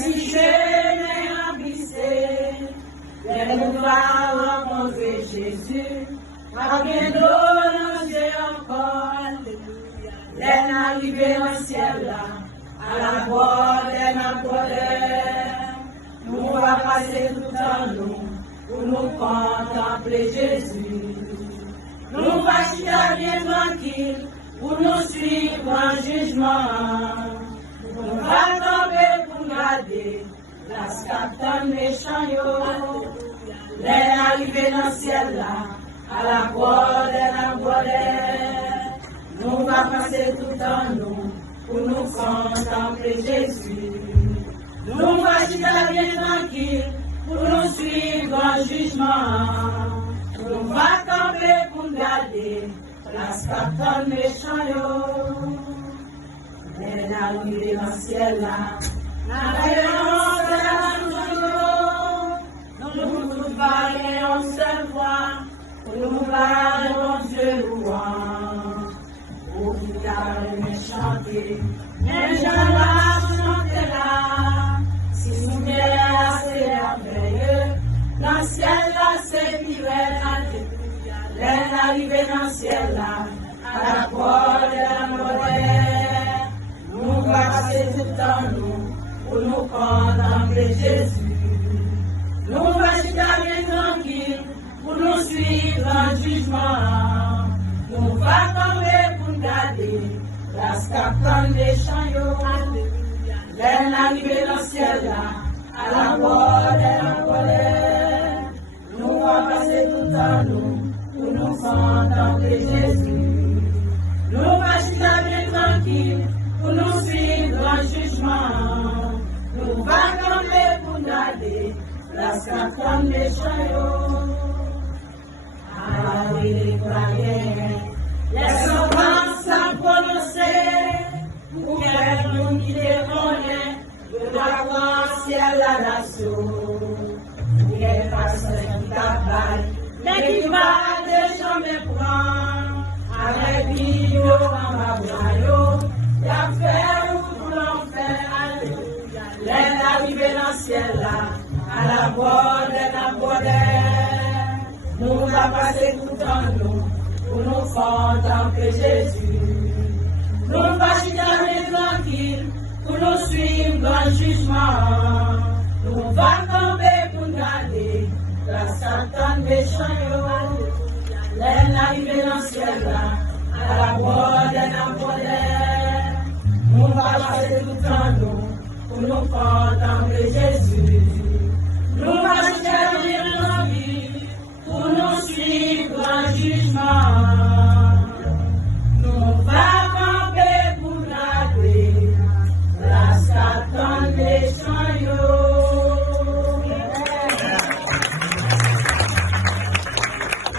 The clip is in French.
si chemin remplissé, les nous va rencontrer Jésus, pas bien d'eau dans Dieu encore, les n'arrivés dans le ciel là, à la porte des Napoléons, nous va passer tout en nous, pour nous contempler Jésus. Nous va chiter bien tranquille, pour nous suivre en jugement. Nous va tomber pour garder la scapton méchant yo. Les arrivés dans le ciel là, à la porte de la volée. Nous va passer tout en nous, pour nous contempler Jésus. Nous va chiter bien tranquille, pour nous suivre en jugement. Nous va camper pour garder la scapton méchant yo. Les arrivés dans le ciel là, la révérence de la nous nous parler en seule voix, pour nous parler en Dieu louange. Pour qu'il a chanter, les gens là chanter là, si nous c'est merveilleux, dans le ciel là c'est miracle. Les arrivés dans le ciel là, à la porte de la monnaie, nous va passer tout en nous, pour nous contempler Jésus. Nous va chiter bien tranquille, pour nous suivre en jugement. Nous va tomber pour garder la scapton méchant yo. Les arrivés dans le ciel là, à la porte de la colère, nous va passer tout en nous, pour nous contempler Jésus. Nous va chiter bien tranquille, pour nous suivre en jugement. Nous va tomber pour garder la scapton méchant yo. Ah oui, les croyants, les enfants sans prononcer, pour qu'elle nous qui les connaît, de la grande ciel à l'assaut. Pour qu'elle fasse un travail, mais qui va de jamais prendre, avec lui, en ma boyau, y'a fait ou pour l'enfer. Les arrivés dans le ciel là, à la porte de la bolère, nous va passer tout en nous, pour nous contempler Jésus. Nous va chiter tranquille, pour nous suivre dans le jugement. Nous va tomber pour garder la scapton méchant yo. Les arrivés dans le ciel là, à la porte de la bolère, nous va passer tout en nous, pour nous contempler Jésus.